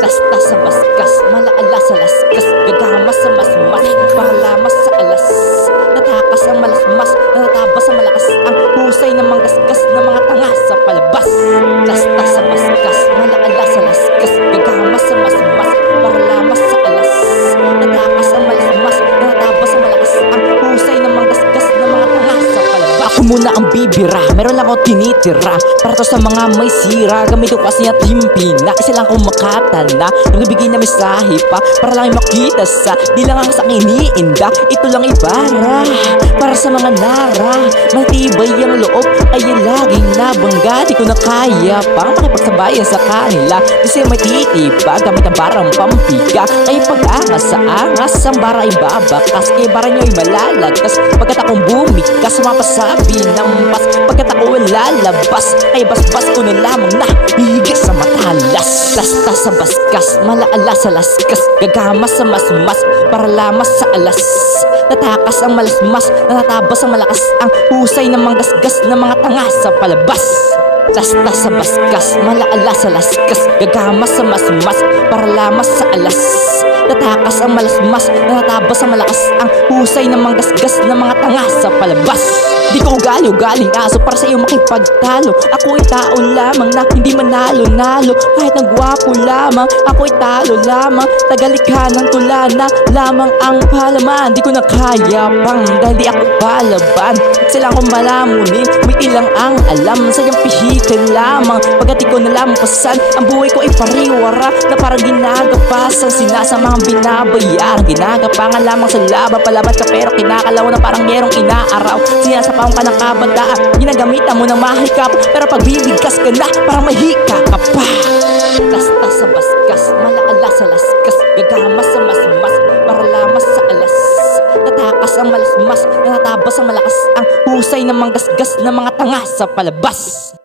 Tasta sa baskas, malaala sa laskas, gagama sa masmas, parlamas sa alas. Natakas ang malasmas, natatabas sa malakas, ang husay ng manggasgas na mga tanga sa palabas. Tasta sa baskas, malaala sa laskas, gagama sa masmas, parlamas sa alas. Natakas ang malasmas, natatabas sa malakas, ang husay ng manggasgas na mga tanga sa palabas. Ako muna ang bibira, meron lang ako tinitira para to sa mga may sira. Gamit ko kasi ang timpina, isa lang akong makatana. Nagbibigay na mensahe pa para lang makita sa di lang ang sa iniinda. Ito lang ibara para sa mga nara, matibay ang loob ay laging nabangga. Di ko na kaya pang makipagsabayan sa kanila kasi may titiba gamit ang barang pampiga. Kaya pag-angas sa angas, ang bara ay babakas, kaya bara nyo'y malalagas. Pagkat akong bumikas, mapasabi ng pas, pagkat ako lalabas, ay basbas ko na lamang na higit sa matalas. Tasta sa baskas, malaala sa laskas, gagama sa masmas, parlamas sa alas. Natakas ang malasmas, natatabas ang malakas, ang husay ng manggasgas na mga tanga sa palabas. Tasta sa baskas, malaala sa laskas, gagama sa masmas, parlamas sa alas. Natakas ang malasmas, natatabas ang malakas, ang husay ng manggasgas na mga tanga sa palabas. Di ko ugali-ugaling aso para sa iyo makipagtalo. Ako ay tao lamang na hindi manalo-nalo. Kahit ang gwapo lamang, ako ay talo lamang. Tagalikha ng tulana lamang ang palaman. Di ko na kaya pang dahil di ako palaban. Sila akong malamunin, may ilang ang alam. Sayang pihikan lamang, pagkat ko na lamang pasan. Ang buhay ko ay pariwara na parang ginagapasan. Sinasamang binabayaran, ginagapangan lamang sa laban. Palaban ka pero kinakalaw na parang merong inaaraw. Sinasapang ka ng kabataan, ginagamitan mo ng mahikap, pero pag bibigkas ka na, parang mahika ka pa. Tasta sa baskas, malaala sa laskas, gagama sa masmas, parlamas sa alas. Natakas ang malasmas, natatabas ang malakas, ang husay ng manggasgas na mga tanga sa palabas.